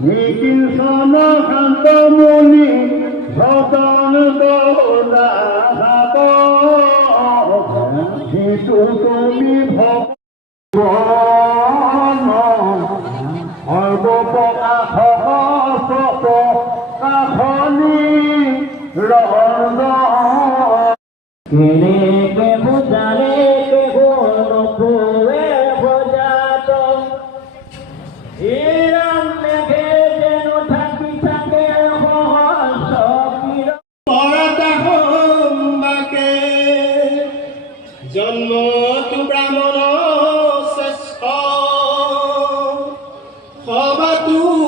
কৃষ্ণ শান্ত মুনি সতন শিশু তুমি ভগবান সর্বপ্রকাশ কাখনি রন্দ কেনে কে বুঝারে কে গোল পুয়ে বোঝাত ইরাম মেঘে যেন থাকি থাকে পরতাহম্বাকে জন্ম তু ব্রাহ্মণ শ্রেষ্ঠ হবা তু